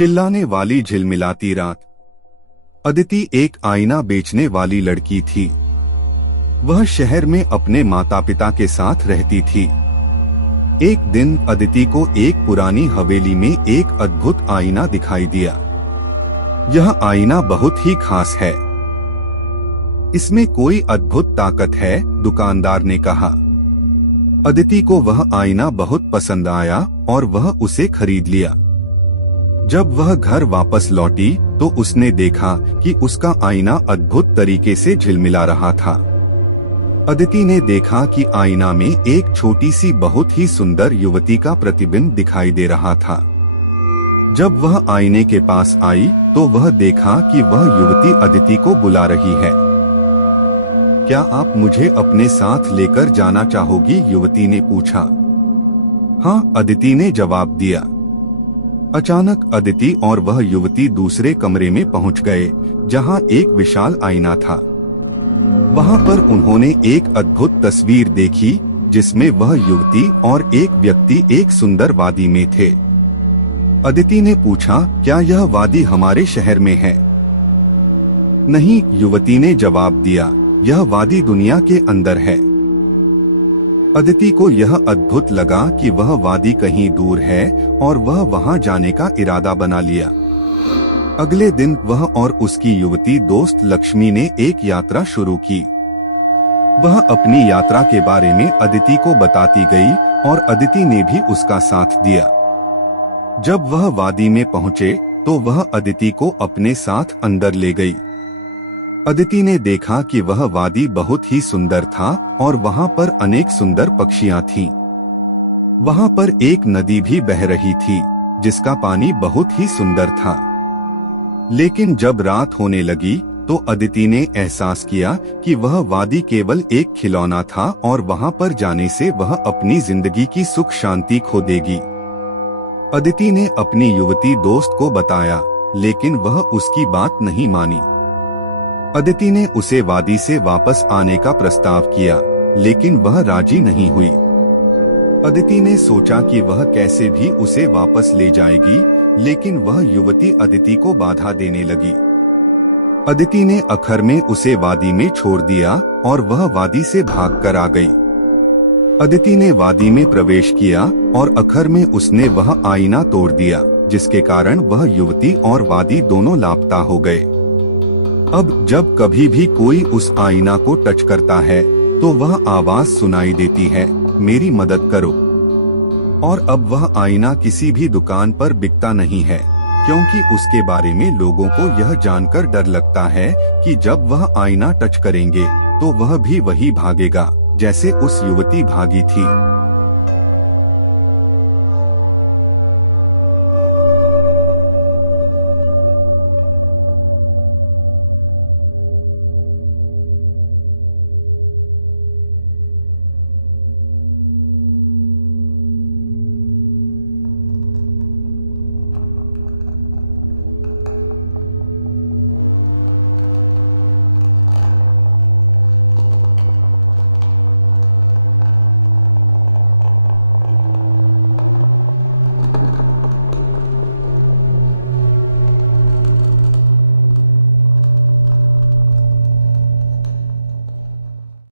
चिल्लाने वाली झिलमिलाती रात। अदिति एक आईना बेचने वाली लड़की थी। वह शहर में अपने माता पिता के साथ रहती थी। एक दिन अदिति को एक पुरानी हवेली में एक अद्भुत आईना दिखाई दिया। यह आईना बहुत ही खास है। इसमें कोई अद्भुत ताकत है, दुकानदार ने कहा। अदिति को वह आईना बहुत पसंद आया और वह उसे खरीद लिया। जब वह घर वापस लौटी तो उसने देखा कि उसका आईना अद्भुत तरीके से झिलमिला रहा था। अदिति ने देखा कि आईना में एक छोटी सी बहुत ही सुंदर युवती का प्रतिबिंब दिखाई दे रहा था। जब वह आईने के पास आई तो वह देखा कि वह युवती अदिति को बुला रही है। क्या आप मुझे अपने साथ लेकर जाना चाहोगी? युवती ने पूछा। हाँ, अदिति ने जवाब दिया। अचानक अदिति और वह युवती दूसरे कमरे में पहुंच गए, जहां एक विशाल आईना था। वहां पर उन्होंने एक अद्भुत तस्वीर देखी, जिसमें वह युवती और एक व्यक्ति एक सुंदर वादी में थे। अदिति ने पूछा, क्या यह वादी हमारे शहर में है? नहीं, युवती ने जवाब दिया, यह वादी दुनिया के अंदर है। अदिति को यह अद्भुत लगा कि वह वादी कहीं दूर है और वह वहां जाने का इरादा बना लिया। अगले दिन वह और उसकी युवती दोस्त लक्ष्मी ने एक यात्रा शुरू की। वह अपनी यात्रा के बारे में अदिति को बताती गई और अदिति ने भी उसका साथ दिया। जब वह वादी में पहुंचे तो वह अदिति को अपने साथ अंदर ले गई। अदिति ने देखा कि वह वादी बहुत ही सुंदर था और वहां पर अनेक सुंदर पक्षियां थीं। वहां पर एक नदी भी बह रही थी, जिसका पानी बहुत ही सुंदर था। लेकिन जब रात होने लगी तो अदिति ने एहसास किया कि वह वादी केवल एक खिलौना था और वहां पर जाने से वह अपनी जिंदगी की सुख शांति खो देगी। अदिति ने अपनी युवती दोस्त को बताया, लेकिन वह उसकी बात नहीं मानी। अदिति ने उसे वादी से वापस आने का प्रस्ताव किया, लेकिन वह राजी नहीं हुई। अदिति ने सोचा कि वह कैसे भी उसे वापस ले जाएगी, लेकिन वह युवती अदिति को बाधा देने लगी। अदिति ने आखिर में उसे वादी में छोड़ दिया और वह वादी से भागकर आ गई। अदिति ने वादी में प्रवेश किया और आखिर में उसने वह आईना तोड़ दिया, जिसके कारण वह युवती और वादी दोनों लापता हो गए। अब जब कभी भी कोई उस आईना को टच करता है तो वह आवाज सुनाई देती है, मेरी मदद करो। और अब वह आईना किसी भी दुकान पर बिकता नहीं है, क्योंकि उसके बारे में लोगों को यह जानकर डर लगता है कि जब वह आईना टच करेंगे तो वह भी वही भागेगा जैसे उस युवती भागी थी।